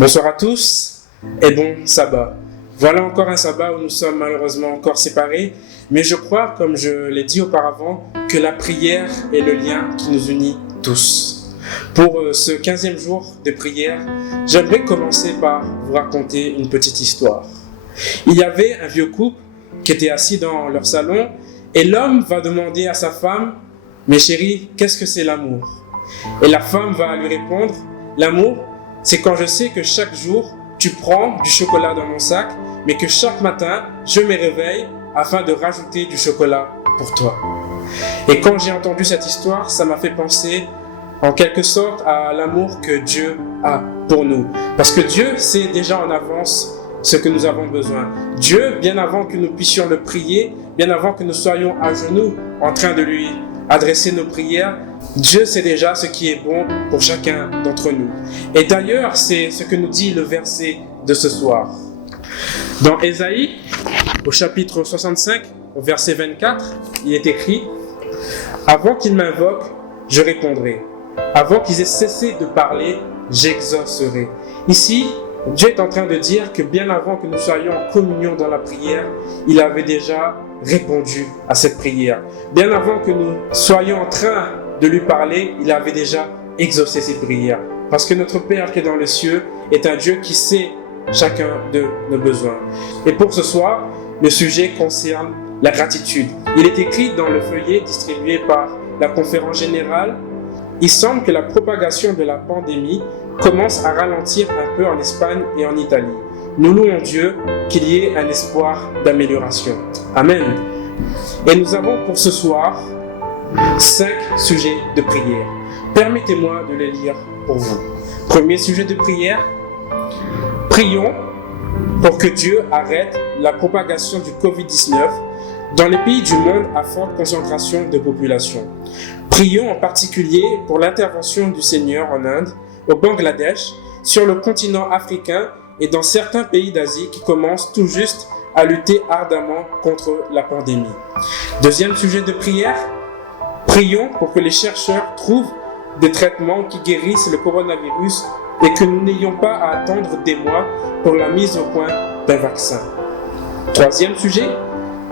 Bonsoir à tous et bon sabbat. Voilà encore un sabbat où nous sommes malheureusement encore séparés, mais je crois, comme je l'ai dit auparavant, que la prière est le lien qui nous unit tous. Pour ce 15e jour de prière, j'aimerais commencer par vous raconter une petite histoire. Il y avait un vieux couple qui était assis dans leur salon et l'homme va demander à sa femme « Mais chérie, qu'est-ce que c'est l'amour ?» Et la femme va lui répondre « L'amour, c'est quand je sais que chaque jour, tu prends du chocolat dans mon sac, mais que chaque matin, je me réveille afin de rajouter du chocolat pour toi. » Et quand j'ai entendu cette histoire, ça m'a fait penser en quelque sorte à l'amour que Dieu a pour nous. Parce que Dieu sait déjà en avance ce que nous avons besoin. Dieu, bien avant que nous puissions le prier, bien avant que nous soyons à genoux en train de lui adresser nos prières, Dieu sait déjà ce qui est bon pour chacun d'entre nous. Et d'ailleurs, c'est ce que nous dit le verset de ce soir. Dans Ésaïe, au chapitre 65, au verset 24, il est écrit « Avant qu'ils m'invoquent, je répondrai. Avant qu'ils aient cessé de parler, j'exaucerai. » Ici, Dieu est en train de dire que bien avant que nous soyons en communion dans la prière, il avait déjà répondu à cette prière. Bien avant que nous soyons en train de lui parler, il avait déjà exaucé cette prière. Parce que notre Père qui est dans les cieux est un Dieu qui sait chacun de nos besoins. Et pour ce soir, le sujet concerne la gratitude. Il est écrit dans le feuillet distribué par la Conférence Générale. Il semble que la propagation de la pandémie commence à ralentir un peu en Espagne et en Italie. Nous louons Dieu qu'il y ait un espoir d'amélioration. Amen. Et nous avons pour ce soir 5 sujets de prière. Permettez-moi de les lire pour vous. Premier sujet de prière. Prions pour que Dieu arrête la propagation du Covid-19 dans les pays du monde à forte concentration de population. Prions en particulier pour l'intervention du Seigneur en Inde, au Bangladesh, sur le continent africain et dans certains pays d'Asie qui commencent tout juste à lutter ardemment contre la pandémie. Deuxième sujet de prière, prions pour que les chercheurs trouvent des traitements qui guérissent le coronavirus et que nous n'ayons pas à attendre des mois pour la mise au point d'un vaccin. Troisième sujet,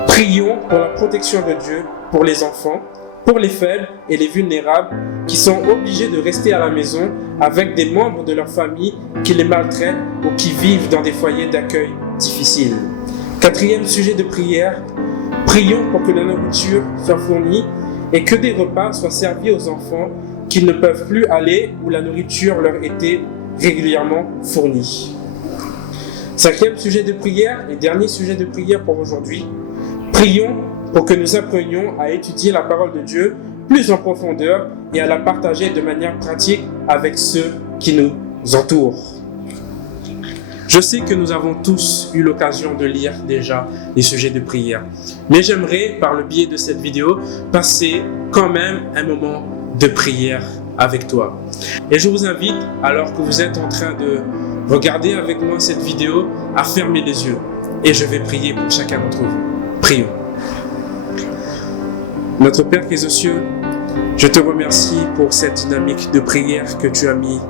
prions pour la protection de Dieu pour les enfants, pour les faibles et les vulnérables qui sont obligés de rester à la maison avec des membres de leur famille qui les maltraitent ou qui vivent dans des foyers d'accueil difficiles. Quatrième sujet de prière, prions pour que la nourriture soit fournie et que des repas soient servis aux enfants qui ne peuvent plus aller où la nourriture leur était régulièrement fournie. Cinquième sujet de prière et dernier sujet de prière pour aujourd'hui, prions pour que nous apprenions à étudier la parole de Dieu plus en profondeur et à la partager de manière pratique avec ceux qui nous entourent. Je sais que nous avons tous eu l'occasion de lire déjà les sujets de prière, mais j'aimerais, par le biais de cette vidéo, passer quand même un moment de prière avec toi. Et je vous invite, alors que vous êtes en train de regarder avec moi cette vidéo, à fermer les yeux. Et je vais prier pour chacun d'entre vous. Prions. Notre Père qui es aux cieux, je te remercie pour cette dynamique de prière que tu as mis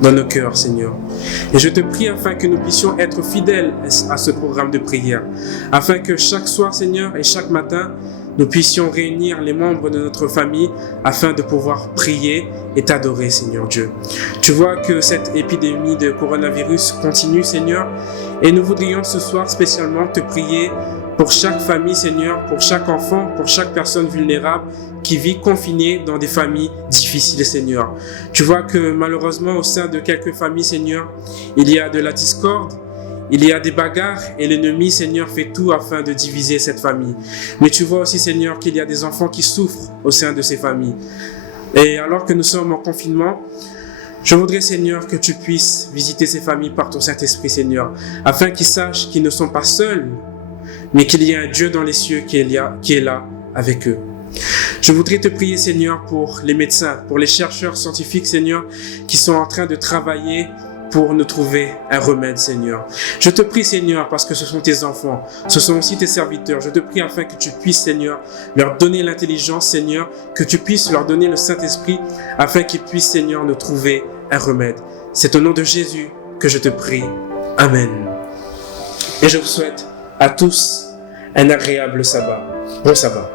dans nos cœurs, Seigneur. Et je te prie afin que nous puissions être fidèles à ce programme de prière, afin que chaque soir, Seigneur, et chaque matin, nous puissions réunir les membres de notre famille afin de pouvoir prier et t'adorer, Seigneur Dieu. Tu vois que cette épidémie de coronavirus continue, Seigneur, et nous voudrions ce soir spécialement te prier pour chaque famille, Seigneur, pour chaque enfant, pour chaque personne vulnérable qui vit confinée dans des familles difficiles, Seigneur. Tu vois que malheureusement, au sein de quelques familles, Seigneur, il y a de la discorde, il y a des bagarres et l'ennemi, Seigneur, fait tout afin de diviser cette famille. Mais tu vois aussi, Seigneur, qu'il y a des enfants qui souffrent au sein de ces familles. Et alors que nous sommes en confinement, je voudrais, Seigneur, que tu puisses visiter ces familles par ton Saint-Esprit, Seigneur, afin qu'ils sachent qu'ils ne sont pas seuls, mais qu'il y a un Dieu dans les cieux qui est là avec eux. Je voudrais te prier, Seigneur, pour les médecins, pour les chercheurs scientifiques, Seigneur, qui sont en train de travailler pour nous trouver un remède, Seigneur. Je te prie, Seigneur, parce que ce sont tes enfants, ce sont aussi tes serviteurs. Je te prie afin que tu puisses, Seigneur, leur donner l'intelligence, Seigneur, que tu puisses leur donner le Saint-Esprit, afin qu'ils puissent, Seigneur, nous trouver un remède. C'est au nom de Jésus que je te prie. Amen. Et je vous souhaite à tous un agréable sabbat. Bon sabbat.